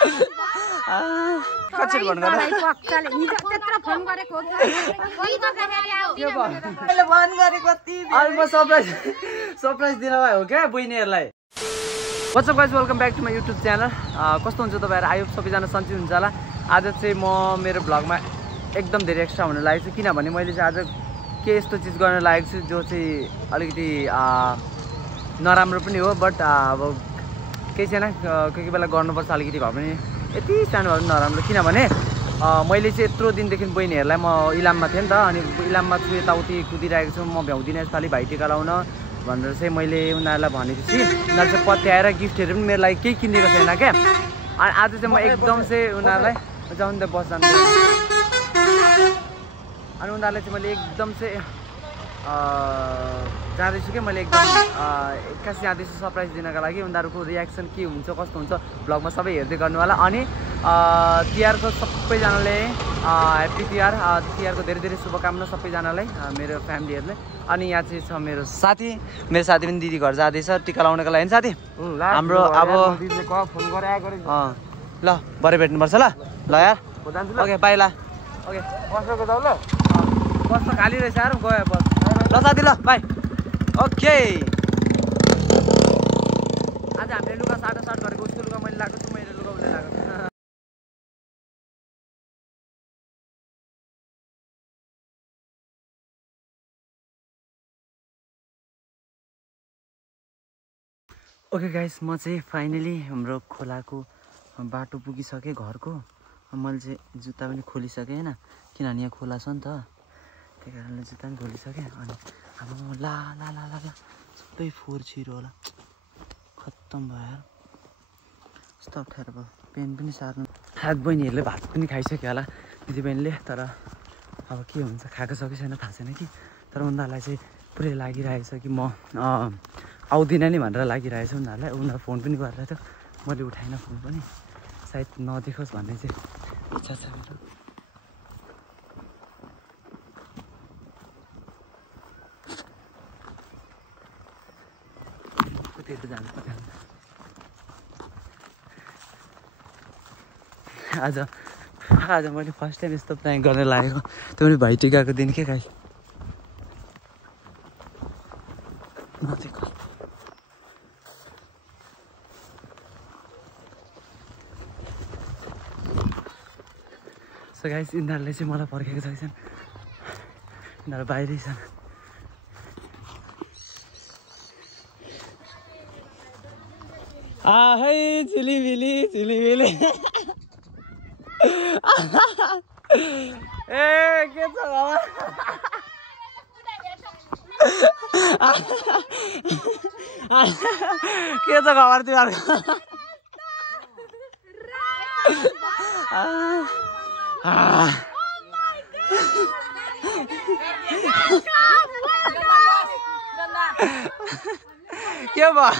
कसरी फोन गरे पक्काले हिजो त्यत्रो फोन गरेको हो मैले फोन गरेको आज म सरप्राइज दिनलाई हो क्या बहिनीहरूलाई What's up guys, welcome back to my YouTube channel. कस्तो हुन्छ तपाईहरु आयो सबैजना सन्चै हुन्छ होला आज चाहिँ म मेरो भ्लगमा एकदम धेरै एक्स्ट्रा हुन लागेको छु किनभने मैले चाहिँ आज के यस्तो चीज गर्न लागेको छु जो चाहिँ अलिकति नराम्रो पनि हो बट अब केही छैन कोही बेला गर्नुपर्छ अलिकति भए पनि यति सानो भए पनि नराम्रो किनभने मैले चाहिँ यत्रो दिनदेखि बहिनीहरूलाई म इलाममा थिएँ नि त अनि इलाममा छु यताउति कुदिरहेको छु म भ्याउँदिनँ यसपालि भाइटिका लाउन भनेर चाहिँ मैले उनीहरूलाई भनेपछि उनीहरू चाहिँ पत्याएर गिफ्टहरू पनि मेरो लागि केही किनेको छैन क्या अनि आज चाहिँ म एकदम चाहिँ उनीहरूलाई जाउँ त बस जानु अनि उनीहरूलाई चाहिँ मैले एकदम चाहिँ जाँदैछु क्या मैले एकदम एक्कासी जाँदैछु सरप्राइज दिनको लागि उनीहरूको रियाक्सन के हुन्छ कस्तो हुन्छ भ्लगमा सबै हेर्दै गर्नु होला अनि तिहारको सबैजनाले ह्याप्पी तिहार तिहारको धेरै धेरै शुभकामना सबैजनालाई मेरो फ्यामिलीहरूले अनि यहाँ चाहिँ छ मेरो साथी पनि दिदी घर जाँदैछ टिका लाउनको लागि साथी हाम्रो अब ल भरे भेट्नुपर्छ ल यार ओके बाई ल ओके बसको जाऊ ल बस त खाली रहेछ यार गयो बस ल साथी ल बाई ओके आज हामीले लुगा साटासाट गरेको उसको लुगा मैले लगाएको छु मैले लुगा उसले लगाएको छु ओके गाइस म चाहिँ फाइनली हाम्रो खोलाको बाटो पुगिसकेँ घरको मैले चाहिँ जुत्ता पनि खोलिसकेँ होइन किनभने यहाँ खोला छ नि त त्यही कारणले जुत्ता पनि खोलिसकेँ अनि अब ला ला ला ला ला सबै फोहोर छिरो होला खत्तम भयो यस्तो अप्ठ्यारो भयो पेन पनि सार्नु हात बहिनीहरूले भात पनि खाइसक्यो होला दिदीबहिनीले तर अब के हुन्छ खाएको छ कि छैन थाहा छैन कि तर उनीहरूलाई चाहिँ पुरै लागिरहेको छ कि म आउँदिनँ नि भनेर लागिरहेछ उनीहरूलाई उनीहरू फोन पनि गरेर थियो मैले उठाइनँ फोन पनि सायद नदेखोस् भन्ने चाहिँ इच्छा छ मेरो कतिहरू जानु पर्यो आज मैले फर्स्ट टाइम यस्तो प्लान गर्न लागेको त्यो पनि भाइटिकाको दिन के गाई नदेखोस् सो गाइस यिनीहरूले चाहिँ मलाई पर्खेको छैछन् यिनीहरू बाहिरै छन् है झिलिमिली झिलिमिली ए के छ के छ खबर तिमीहरूको के भयो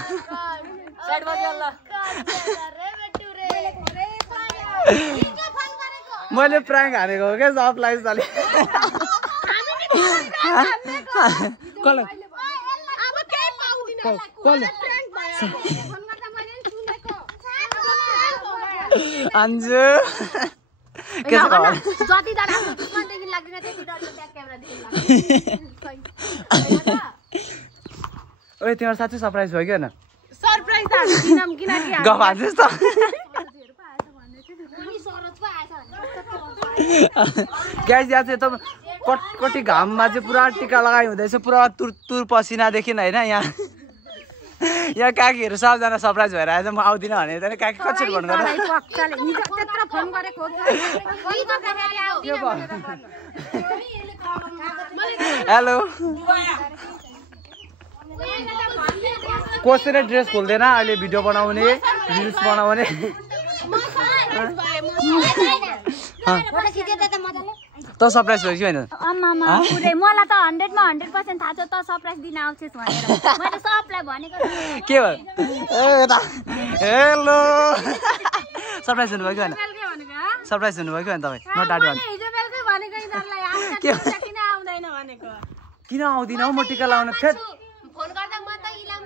मैले प्राङ्क हानेको हो क्या सबलाई साले अन्जु के छ खबर ओए तिम्रो साथी सरप्राइज भयो कि होइन सरप्राइज दिनम किनकि गफा जस्तो ग्यास यहाँ चाहिँ एकदम कटकटी घाममा चाहिँ पुरा टिका लगाइ हुँदैछ पुरा तुर पसिनादेखि होइन यहाँ काकीहरू सबजना सरप्राइज भएर आएछ म आउँदिनँ भने त काकी कसरी फोन गर्नु हेलो कसरी ड्रेस खोल्दैन अहिले भिडियो बनाउने रिल्स बनाउने त सरप्राइज भयो कि होइन मलाई त 100मा 100% थाहा छ त सरप्राइज दिन आउँछस् भनेर मैले सबलाई भनेको के भयो हेलो सरप्राइज हुनुभयो कि होइन सरप्राइज हुनुभयो कि होइन तपाईँ नटाडी किन आउँदिनँ हौ म टिका लाउन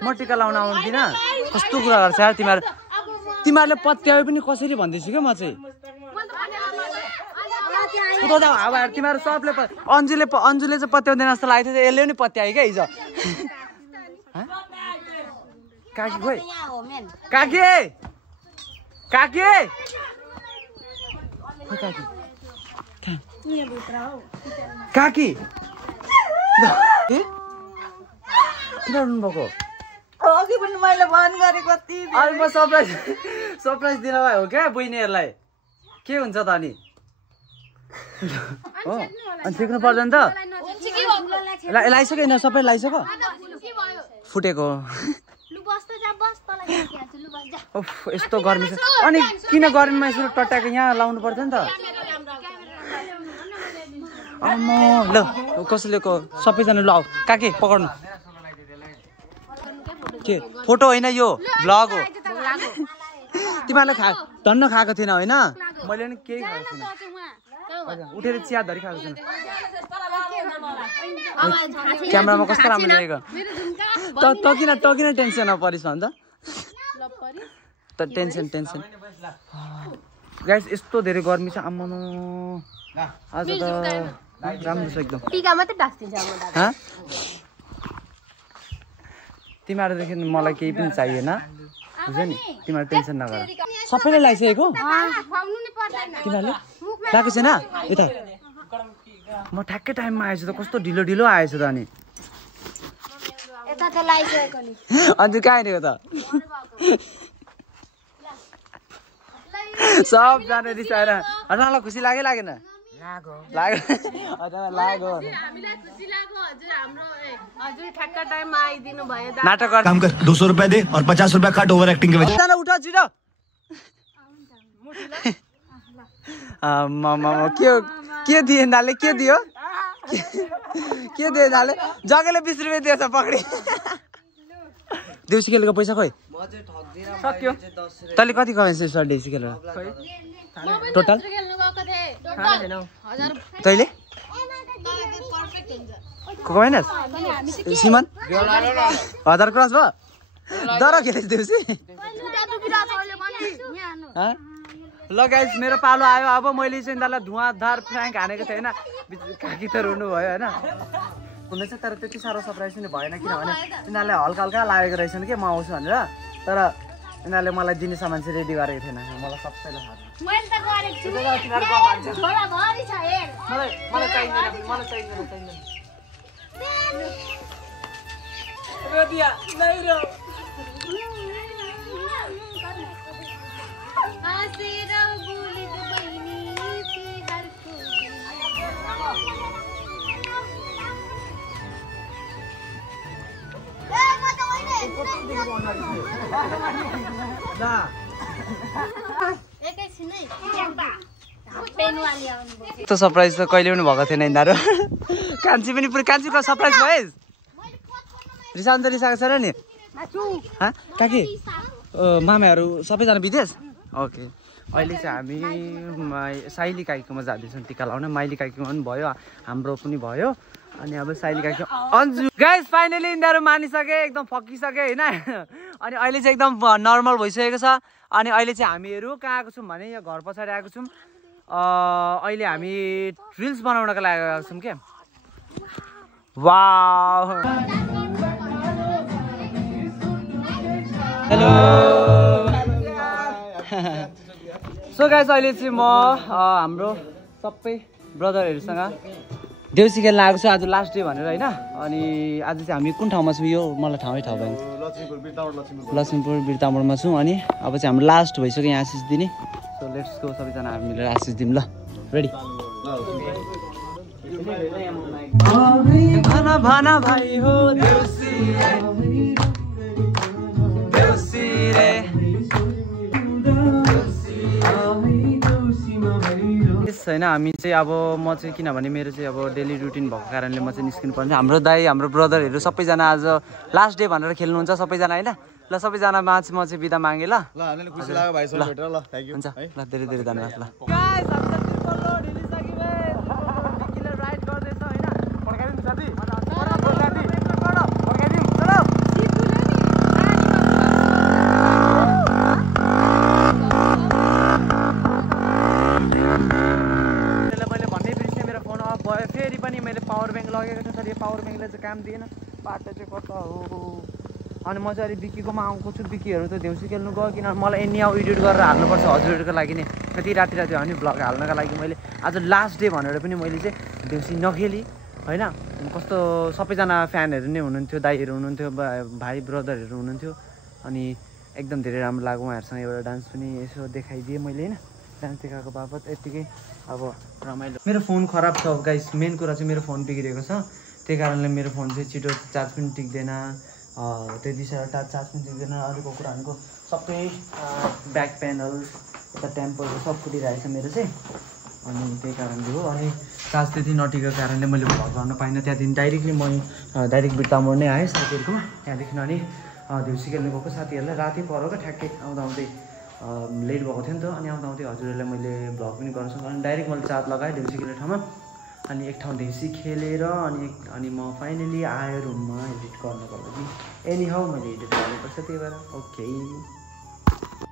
म टिका लाउन आउँदिनँ कस्तो कुरा गर्छ यार तिमीहरू तिमीहरूले पत्यायो पनि कसरी भन्दैछु क्या म चाहिँ तिमीहरू सबले अन्जुले चाहिँ पत्याउँदैन जस्तो लागेको थियो यसले पनि पत्यायो क्या हिजो काकी खोइ काकी काकी काकी किन रुनुभएको अघि पनि मैले भन गरेको कति अहिले म सरप्राइज दिन भयो हो क्या बहिनीहरूलाई के हुन्छ त अनि हो अनि सिक्नु पर्दैन त लगाइसक्यो सबै लगाइसक्यो फुटेको यस्तो गर्मी छ अनि किन गर्मीमा यसो टट्टाएको यहाँ लाउनु पर्छ नि त ल कसैले सबैजना ल काके पकाउनु के फोटो होइन यो भ्लग हो तिमीहरूले धन्न खाएको थिएन होइन मैले पनि केही खाएको थिइनँ उठेर चिया धरी खाएको छैन क्यामेरामा कस्तो राम्रो देखेको त किन टेन्सनमा परिस् भन् त टेन्सन गाइस यस्तो धेरै गर्मी छ आम्मामा आज त राम्रो छ एकदम तिमीहरूदेखि मलाई केही पनि चाहिएन बुझ्यो नि तिमीहरू टेन्सन नगर सबैले लगाइसकेको तिमीहरूले लगाएको छैन यता म ठ्याक्कै टाइममा आएछु त कस्तो ढिलो आएछु त अनि अन्त कहाँ हिँडेको त सबजना रिसाएर हटालाई खुसी लागेन नाटक काम कर 200 रुपए दे और 50 रुपए काट ओवर एक्टिंग के वजह उठा छिटो के दिए नाले के दियो जग्गाले 20 रुपैयाँ दिएछ पक्री देउसी खेलेको पैसा खोइ सक्यो तैँले कति कमाइस् सर देउसी खेलेर टोटल तैँले कमाइनस् सिमन 1000 क्रस भयो दर खेलेस् देउसी ल गाइस मेरो पालो आयो अब मैले चाहिँ यिनीहरूलाई धुवाँधार फ्र्याङ्क हानेको थिएँ होइन काकी त रुनु भयो होइन हुँदैछ तर त्यति साह्रो सरप्राइज पनि भएन किनभने यिनीहरूले हल्का लागेको रहेछन् कि म आउँछु भनेर तर यिनीहरूले मलाई दिने सामान चाहिँ रेडी गरेको थिएन मलाई सबैले त्यो सरप्राइज त कहिले पनि भएको थिएन यिनीहरू कान्छी पनि पुरै कान्छीको सरप्राइज भएस् रिसाउनु त रिसाएको छैन नि काकी मामाहरू सबैजना विदेश ओके अहिले चाहिँ हामी साइली काकीकोमा जाँदैछौँ टिका लाउन माइली काकीकोमा पनि भयो हाम्रो पनि भयो अनि अब साइली काकी अन्जु गाइस फाइनली यिनीहरू मानिसके एकदम फकिसके होइन अनि अहिले चाहिँ एकदम नर्मल भइसकेको छ अनि अहिले चाहिँ हामीहरू कहाँ आएको छौँ भने यहाँ घर पछाडि आएको छौँ अहिले हामी रिल्स बनाउनको लागि आएको छौँ क्या वाउ हेलो सो गाइस अहिले चाहिँ म हाम्रो सबै ब्रदरहरूसँग देउसी खेल्न आएको छु आज लास्ट डे भनेर होइन अनि आज चाहिँ हामी कुन ठाउँमा छौँ यो मलाई ठाउँ भएन लक्ष्मीपुर बिरतामोडमा छौँ अनि अब चाहिँ हाम्रो लास्ट भइसक्यो यहाँ आशिष दिने सो लेट्स गो सबैजना हामी मिलेर आशिष दिउँ ल रेडी भन भाइ हो देउसी रे होइन हामी चाहिँ अब म चाहिँ किनभने मेरो चाहिँ अब डेली रुटिन भएको कारणले म चाहिँ निस्किनु पर्छ हाम्रो दाइ हाम्रो ब्रदरहरू सबैजना आज लास्ट डे भनेर खेल्नुहुन्छ सबैजना होइन ल सबैजनामा चाहिँ म चाहिँ बिदा मागेँ ल हुन्छ ल धेरै धेरै धन्यवाद ल अहिले चाहिँ काम दिएन बाटो चाहिँ कता हो अनि म चाहिँ अहिले बिकीकोमा आएको छु बिकीहरू त देउसी खेल्नु गयो किन मलाई एनी आउ एडिट गरेर हाल्नुपर्छ हजुरहरूको लागि नै कति राति राति अनि भ्लग हाल्नका लागि मैले आज लास्ट डे भनेर पनि मैले चाहिँ देउसी नखेली होइन कस्तो सबैजना फ्यानहरू नै हुनुहुन्थ्यो दाइहरू हुनुहुन्थ्यो भाइ ब्रदरहरू हुनुहुन्थ्यो अनि एकदम धेरै राम्रो लाग्यो उहाँहरूसँग एउटा डान्स पनि यसो देखाइदिएँ मैले होइन डान्स देखाएको बापत यत्तिकै अब रमाइलो मेरो फोन खराब छ गाइस मेन कुरा चाहिँ मेरो फोन बिग्रेको छ त्यही कारणले मेरो फोन चाहिँ छिटो चार्ज पनि टिक्दैन त्यति साह्रो चार्ज पनि टिक्दैन अरूको कुराहरूको सबै ब्याक प्यानल यता टेम्परहरू सब फुटिरहेको छ मेरो चाहिँ अनि त्यही कारणले हो अनि चार्ज त्यति नटिकेको कारणले मैले भ्लग गर्न पाइनँ त्यहाँदेखि डाइरेक्टली म डाइरेक्ट बिर्तामोड नै आएँ साथीहरूकोमा त्यहाँदेखि अनि देउसी खेल्नु गएको साथीहरूलाई राति परेको ठ्याक्कै आउँदा आउँदै लेट भएको थियो नि त अनि आउँदा आउँदै हजुरहरूलाई मैले भ्लग पनि गर्न सक्छु अनि डाइरेक्ट मैले चार्ज लगाएँ देउसी खेल्ने ठाउँमा अनि एक ठाउँ देउसी खेलेर अनि म फाइनली आएर रुममा एडिट गर्नको लागि एनी हाउ मैले एडिट गर्नुपर्छ त्यही भएर ओके